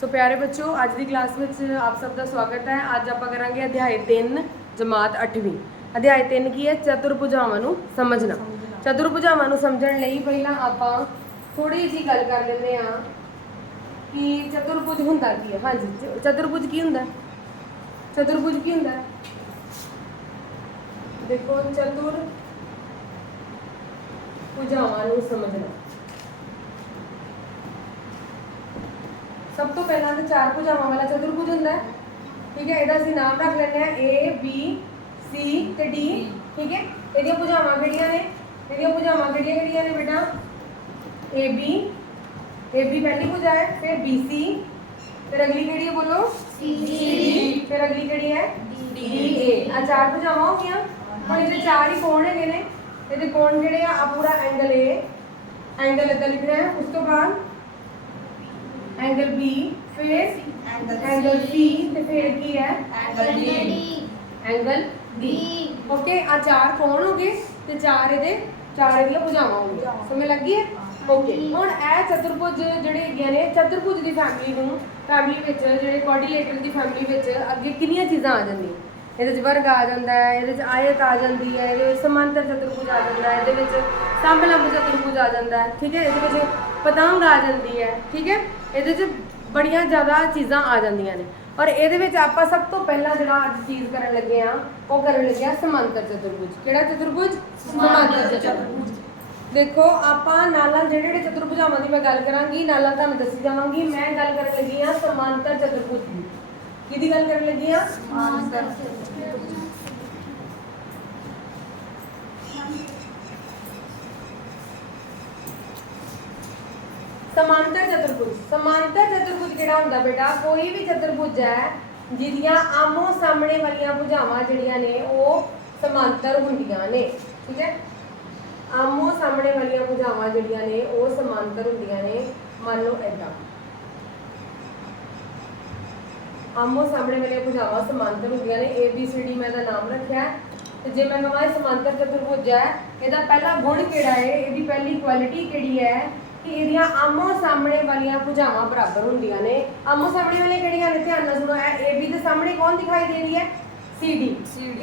ਸੋ ਪਿਆਰੇ ਬੱਚੋ ਅੱਜ ਦੀ ਕਲਾਸ ਵਿੱਚ ਆਪ ਸਭ ਦਾ ਸਵਾਗਤ ਹੈ। ਅੱਜ ਆਪਾਂ ਕਰਾਂਗੇ ਅਧਿਆਇ 3 ਜਮਾਤ 8ਵੀਂ ਅਧਿਆਇ 3 ਕੀ ਹੈ? ਚਤੁਰਭੁਜਾਵਾਂ ਨੂੰ ਸਮਝਣਾ। ਚਤੁਰਭੁਜਾਵਾਂ ਨੂੰ ਸਮਝਣ ਲਈ ਪਹਿਲਾਂ ਆਪਾਂ ਥੋੜੀ ਜਿਹੀ ਗੱਲ ਕਰ ਲੈਂਦੇ ਹਾਂ ਕਿ ਚਤੁਰਭੁਜ ਹੁੰਦਾ ਕੀ ਹੈ? ਹਾਂਜੀ ਚਤੁਰਭੁਜ ਕੀ ਹੁੰਦਾ? ਚਤੁਰਭੁਜ ਕੀ ਹੁੰਦਾ? ਦੇਖੋ ਚਤੁਰ ਭੁਜਾਵਾਂ ਨੂੰ ਸਮਝਣਾ। ਸਭ ਤੋਂ ਪਹਿਲਾਂ ਤਾਂ ਚਾਰ ਭੁਜਾਵਾਂ ਵਾਲਾ ਚਤੁਰਭੁਜ ਹੁੰਦਾ ਹੈ। ਠੀਕ ਹੈ ਇਹਦਾ ਅਸੀਂ ਨਾਮ ਰੱਖ ਲੈਂਦੇ ਹਾਂ। A B C ਤੇ D ਠੀਕ ਹੈ? ਇਹਦੀਆਂ ਭੁਜਾਵਾਂ ਕਿਹੜੀਆਂ ਨੇ? ਇਹਦੀਆਂ ਭੁਜਾਵਾਂ ਕਿਹੜੀਆਂ ਕਿਹੜੀਆਂ ਨੇ ਬੇਟਾ? AB AB ਪਹਿਲੀ ਭੁਜਾ ਹੈ ਫਿਰ BC ਫਿਰ ਅਗਲੀ ਕਿਹੜੀ ਹੈ ਬੋਲੋ? CD ਫਿਰ ਅਗਲੀ ਕਿਹੜੀ ਹੈ? DA ਆ ਚਾਰ ਭੁਜਾਵਾਂ ਹੋ ਗਈਆਂ। ਹੁਣ ਇਹਦੇ ਚਾਰ ਹੀ ਕੋਣ ਹੈਗੇ ਨੇ। ਇਹਦੇ ਕੋਣ ਜਿਹੜੇ ਆ ਆ ਪੂਰਾ ਐਂਗਲ A ਐਂਗਲ ਇੱਦਾਂ ਲਿਖਣਾ ਹੈ। ਉਸ ਤੋਂ ਬਾਅਦ ਐਂਗਲ B ਫਿਰ ਐਂਗਲ C. ਤੇ ਫਿਰ ਕੀ ਹੈ? Angle D. ਓਕੇ ਆ ਚਾਰ ਕੋਣ ਹੋ ਗਏ ਤੇ ਚਾਰ ਇਹਦੇ ਚਾਰ ਇਹਦੀਆਂ ਭੁਜਾਵਾਂ ਹੋ ਗਈਆਂ ਸਮਝ ਲੱਗੀ ਹੈ? ਓਕੇ ਹੁਣ ਇਹ ਚਤੁਰਭੁਜ ਜਿਹੜੇ ਹੈਗੀਆਂ ਨੇ ਚਤੁਰਭੁਜ ਦੀ ਫੈਮਿਲੀ ਨੂੰ ਫੈਮਿਲੀ ਵਿੱਚ ਜਿਹੜੇ ਕੋਆਰਡੀਨੇਟਰ ਦੀ ਫੈਮਿਲੀ ਵਿੱਚ ਅੱਗੇ ਕਿੰਨੀਆਂ ਚੀਜ਼ਾਂ ਆ ਜਾਂਦੀਆਂ? ਇਹਦੇ ਵਿੱਚ ਵਰਗ ਆ ਜਾਂਦਾ ਹੈ ਇਹਦੇ ਵਿੱਚ ਆਇਤ ਆ ਜਾਂਦੀ ਹੈ ਇਹਦੇ ਵਿੱਚ ਸਮਾਂਤਰ ਚਤੁਰਭੁਜ ਆ ਜਾਂਦਾ ਹੈ ਇਹਦੇ ਵਿੱਚ ਸਮਲੰਬ ਚਤੁਰਭੁਜ ਆ ਜਾਂਦਾ ਹੈ ਠੀਕ ਹੈ? ਇਹਦੇ ਵਿੱਚ ਪਤੰਗ ਆ ਜਾਂਦੀ ਹੈ ਠੀਕ ਹੈ? ਇਹਦੇ ਵਿੱਚ ਬੜੀਆਂ ਜ਼ਿਆਦਾ ਚੀਜ਼ਾਂ ਆ ਜਾਂਦੀਆਂ ਨੇ। ਔਰ ਇਹਦੇ ਵਿੱਚ ਆਪਾਂ ਸਭ ਤੋਂ ਪਹਿਲਾਂ ਜਿਹੜਾ ਅੱਜ ਚੀਜ਼ ਕਰਨ ਲੱਗੇ ਆ ਉਹ ਕਰਨ ਲੱਗੇ ਆ ਸਮਾਂਤਰ ਚਤੁਰਭੁਜ। ਕਿਹੜਾ ਚਤੁਰਭੁਜ? ਸਮਾਂਤਰ ਚਤੁਰਭੁਜ। ਦੇਖੋ ਆਪਾਂ ਨਾਲ ਨਾਲ ਜਿਹੜੇ ਜਿਹੜੇ ਚਤੁਰਭੁਜਾਵਾਂ ਦੀ ਮੈਂ ਗੱਲ ਕਰਾਂਗੀ ਨਾਲ ਨਾਲ ਤੁਹਾਨੂੰ ਦੱਸੀ ਜਾਵਾਂਗੀ। ਮੈਂ ਗੱਲ ਕਰਨ ਲੱਗੀ ਆ ਸਮਾਂਤਰ ਚਤੁਰਭੁਜ ਦੀ। ਕਿਹਦੀ ਗੱਲ ਕਰਨ ਲੱਗੀ ਆ ਸਮਾਂਤਰ ਸਮਾਂਤਰ ਚਤੁਰਭੁਜ ਸਮਾਂਤਰ ਚਤੁਰਭੁਜ ਕਿਹੜਾ ਹੁੰਦਾ ਬੇਟਾ? ਕੋਈ ਵੀ ਚਤੁਰਭੁਜ ਹੈ, ਜਿਹਦੀਆਂ ਆਮੋ ਸਾਹਮਣੇ ਵਾਲੀਆਂ ਭੁਜਾਵਾਂ ਜਿਹੜੀਆਂ ਨੇ, ਉਹ ਸਮਾਂਤਰ ਹੁੰਦੀਆਂ ਨੇ, ਠੀਕ ਹੈ? ਆਮੋ ਸਾਹਮਣੇ ਵਾਲੀਆਂ ਭੁਜਾਵਾਂ ਜਿਹੜੀਆਂ ਨੇ, ਉਹ ਸਮਾਂਤਰ ਹੁੰਦੀਆਂ ਨੇ। ਮੰਨ ਲਓ ਏਦਾਂ। ਆਮੋ ਸਾਹਮਣੇ ਵਾਲੀਆਂ ਭੁਜਾਵਾਂ ਸਮਾਂਤਰ ਹੁੰਦੀਆਂ ਨੇ, A, B, C, D ਮੈਂ ਦਾ ਨਾਮ ਰੱਖਿਆ ਹੈ। ਤੇ ਜੇ ਮੈਂ ਕਹਾਂ ਸਮਾਂਤਰ ਚਤੁਰਭੁਜ ਹੈ, ਇਹਦਾ ਪਹਿਲਾ ਗੁਣ ਕਿਹੜਾ ਹੈ? ਇਹਦੀ ਪਹਿਲੀ ਕੁਆਲਿਟੀ ਕਿਹੜੀ ਹੈ? ਕਿ ਇਹਦੀਆਂ ਆਮੋ ਸਾਹਮਣੇ ਵਾਲੀਆਂ ਭੁਜਾਵਾਂ ਬਰਾਬਰ ਹੁੰਦੀਆਂ ਨੇ। ਆਮੋ ਸਾਹਮਣੇ ਵਾਲੀਆਂ ਕਿਹੜੀਆਂ ਨੇ? ਧਿਆਨ ਨਾਲ ਸੁਣੋ ਇਹ AB ਦੇ ਸਾਹਮਣੇ ਕੌਣ ਦਿਖਾਈ ਦੇ ਰਹੀ ਹੈ CD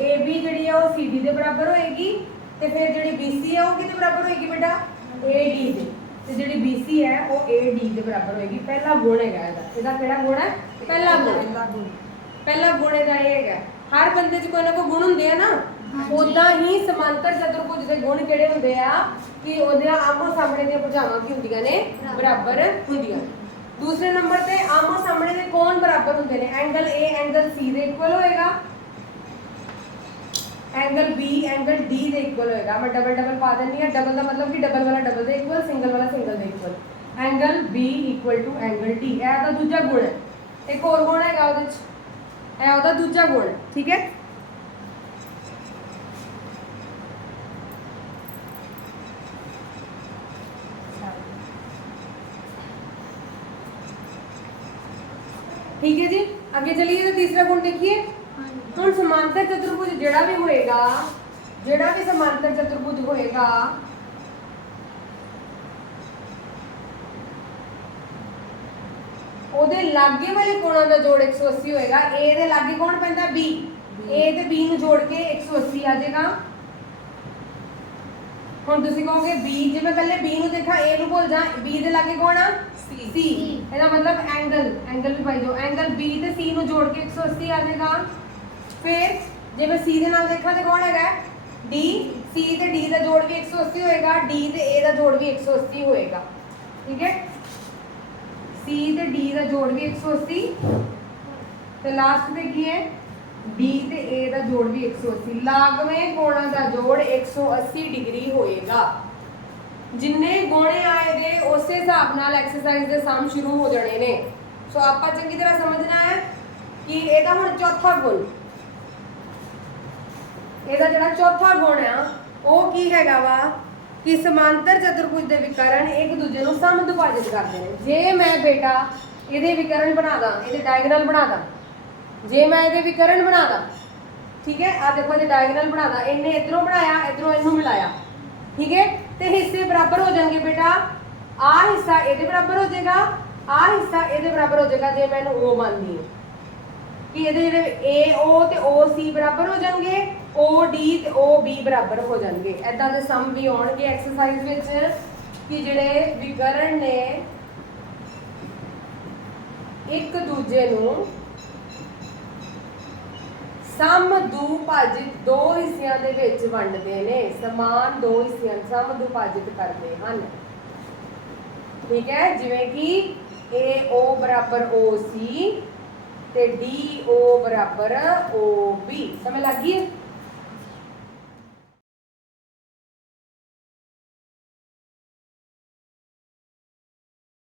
AB ਜਿਹੜੀ ਹੈ ਉਹ CD ਦੇ ਬਰਾਬਰ ਹੋਏਗੀ ਤੇ ਫਿਰ ਜਿਹੜੀ BC ਹੈ ਉਹ ਕਿਹਦੇ ਬਰਾਬਰ ਹੋਏਗੀ ਬੇਟਾ? AD ਦੇ। ਤੇ ਜਿਹੜੀ BC ਹੈ ਉਹ AD ਦੇ ਬਰਾਬਰ ਹੋਏਗੀ। ਪਹਿਲਾ ਗੁਣ ਹੈਗਾ ਇਹਦਾ। ਇਹਦਾ ਕਿਹੜਾ ਗੁਣ ਹੈ? ਪਹਿਲਾ ਗੁਣ। ਪਹਿਲਾ ਗੁਣ ਇਹਦਾ ਇਹ ਹੈਗਾ। ਹਰ ਬੰਦੇ 'ਚ ਕੋਈ ਨਾ ਕੋਈ ਗੁਣ ਹੁੰਦੇ ਆ ਨਾ। ਉਦਾਂ ਹੀ ਸਮਾਂਤਰ ਚਤੁਰਭੁਜ ਦੇ ਗੁਣ ਕਿਹੜੇ ਹੁੰਦੇ ਆ? ਕਿ ਉਹਦੇ ਆਮੋ ਸਾਹਮਣੇ ਦੀਆਂ ਭੁਜਾਵਾਂ ਕੀ ਹੁੰਦੀਆਂ ਨੇ? ਬਰਾਬਰ ਹੁੰਦੀਆਂ ਦੂਸਰੇ ਨੰਬਰ ਤੇ ਆਮੋ ਸਾਹਮਣੇ ਦੇ ਕੋਣ ਬਰਾਬਰ ਹੁੰਦੇ ਨੇ? ਐਂਗਲ A, ਐਂਗਲ C ਦੇ ਇਕੁਅਲ ਹੋਏਗਾ। ਐਂਗਲ B, ਐਂਗਲ D ਦੇ ਇਕੁਅਲ ਹੋਏਗਾ। ਮੈਂ ਡਬਲ ਡਬਲ ਪਾ ਦਿੰਦੀ ਆ ਡਬਲ ਦਾ ਮਤਲਬ ਕਿ ਡਬਲ ਵਾਲਾ ਡਬਲ ਦੇ ਇਕੁਅਲ ਸਿੰਗਲ ਵਾਲਾ ਸਿੰਗਲ ਦੇ equal angle B equal to angle D ਇਹ ਦਾ ਦੂਜਾ ਗੁਣ ਹੈ। ਇੱਕ ਹੋਰ ਗੁਣ ਹੈਗਾ ਉਹਦੇ ਚ? ਇਹ ਉਹਦਾ ਦੂਜਾ ਗੁਣ। ਠੀਕ ਹੈ? ਠੀਕ ਹੈ ਜੀ? ਅੱਗੇ ਚਲਿਏ ਤਾਂ ਤੀਸਰਾ ਗੁਣ ਦੇਖੀਏ। ਹੁਣ ਸਮਾਂਤਰ ਚਤੁਰਭੁਜ ਜਿਹੜਾ ਵੀ ਹੋਏਗਾ ਜਿਹੜਾ ਵੀ ਸਮਾਂਤਰ ਚਤੁਰਭੁਜ ਹੋਏਗਾ ਉਹਦੇ ਲਾਗੇ ਵਾਲੇ ਕੋਣਾਂ ਦਾ ਜੋੜ 180 ਹੋਏਗਾ। A ਦੇ ਲਾਗੇ ਕੌਣ ਪੈਂਦਾ? B A ਤੇ B ਨੂੰ ਜੋੜ ਕੇ 180 ਆ ਜਾਏਗਾ। ਹੁਣ ਤੁਸੀਂ ਕਹੋਗੇ B ਜੇ ਮੈਂ ਕੱਲੇ B ਨੂੰ ਦੇਖਾਂ A ਨੂੰ ਭੁੱਲ ਜਾ B ਦੇ ਲਾਗੇ ਕੌਣ ਆ? C. ਇਹਦਾ ਮਤਲਬ ਐਂਗਲ ਐਂਗਲ ਵੀ ਪਾਈ ਜੋ ਐਂਗਲ B ਤੇ C ਨੂੰ ਜੋੜ ਕੇ 180 ਆ ਜਾਏਗਾ। ਫਿਰ ਜੇ ਮੈਂ C ਦੇ ਨਾਲ ਦੇਖਾਂ ਤੇ ਕੌਣ ਹੈਗਾ? D. C ਤੇ D ਦਾ ਜੋੜ ਵੀ 180 ਹੋਏਗਾ। D ਤੇ A ਦਾ ਜੋੜ ਵੀ 180 ਹੋਏਗਾ। ਠੀਕ ਹੈ? C ਤੇ D ਦਾ ਜੋੜ ਵੀ 180 ਤੇ ਲਾਸਟ ਤੇ ਕੀ ਹੈ? D ਤੇ A ਦਾ ਜੋੜ ਵੀ 180 ਲਾਗਵੇਂ ਕੋਣਾਂ ਦਾ ਜੋੜ 180 ਡਿਗਰੀ ਹੋਏਗਾ। ਜਿੰਨੇ ਗੁਣੇ ਆਏ ਦੇ ਉਸੇ ਹਿਸਾਬ ਨਾਲ ਐਕਸਰਸਾਈਜ਼ ਦੇ ਸਮ ਸ਼ੁਰੂ ਹੋ ਜਾਣੇ ਨੇ। ਸੋ ਆਪਾਂ ਚੰਗੀ ਤਰ੍ਹਾਂ ਸਮਝਣਾ ਹੈ ਕਿ ਇਹਦਾ ਹੁਣ ਚੌਥਾ ਗੁਣ। ਇਹਦਾ ਜਿਹੜਾ ਚੌਥਾ ਗੁਣ ਆ, ਉਹ ਕੀ ਹੈਗਾ ਵਾ ਕਿ ਸਮਾਂਤਰ ਚਤੁਰਭੁਜ ਦੇ ਵਿਕਰਨ ਇੱਕ ਦੂਜੇ ਨੂੰ ਸਮਦੁਭਾਜਿਤ ਕਰਦੇ ਨੇ। ਜੇ ਮੈਂ ਬੇਟਾ ਇਹਦੇ ਵਿਕਰਨ ਬਣਾ ਦਾਂ, ਇਹਦੇ ਡਾਇਗਨਲ ਬਣਾ ਦਾਂ, ਜੇ ਮੈਂ ਇਹਦੇ ਵਿਕਰਨ ਬਣਾ ਦਾਂ, ਠੀਕ ਹੈ ਆ ਦੇਖੋ, ਇਹਦੇ ਡਾਇਗਨਲ ਬਣਾ ਦਾਂ, ਇਹਨੇ ਇਧਰੋਂ ਬਣਾਇਆ, ਇਧਰੋਂ ਇਹਨੂੰ ਮਿਲਾਇਆ। ਠੀਕ ਹੈ? ਤੇ ਹਿੱਸੇ ਬਰਾਬਰ ਹੋ ਜਾਣਗੇ ਬੇਟਾ। ਆ ਹਿੱਸਾ ਇਹਦੇ ਬਰਾਬਰ ਹੋ ਜਾਏਗਾ। ਆ ਹਿੱਸਾ ਇਹਦੇ ਬਰਾਬਰ ਹੋ ਜਾਏਗਾ, ਜੇ ਮੈਂ ਇਹਨੂੰ O ਮੰਨਦੀ ਹਾਂ। ਕਿ ਇਹਦੇ ਜਿਹੜੇ AO ਤੇ OC ਬਰਾਬਰ ਹੋ ਜਾਣਗੇ OD ਤੇ OB ਬਰਾਬਰ ਹੋ ਜਾਣਗੇ। ਐਦਾਂ ਦੇ ਸਮ ਵੀ ਆਉਣਗੇ ਐਕਸਰਸਾਈਜ਼ ਵਿੱਚ ਕਿ ਜਿਹੜੇ ਵਿਕਰਨ ਨੇ ਇੱਕ ਦੂਜੇ ਨੂੰ ਸਮ ਦੁਭਾਜਿਤ ਦੋ ਹਿੱਸਿਆਂ ਦੇ ਵਿੱਚ ਵੰਡਦੇ ਨੇ। ਸਮਾਨ ਦੋ ਹਿੱਸਿਆਂ, ਸਮ ਦੁਭਾਜਿਤ ਕਰਦੇ ਹਨ। ਠੀਕ ਹੈ, ਜਿਵੇਂ ਕਿ AO ਬਰਾਬਰ OC ਤੇ DO ਬਰਾਬਰ OB ਸਮਝ ਲੱਗ ਗਈ ਹੈ?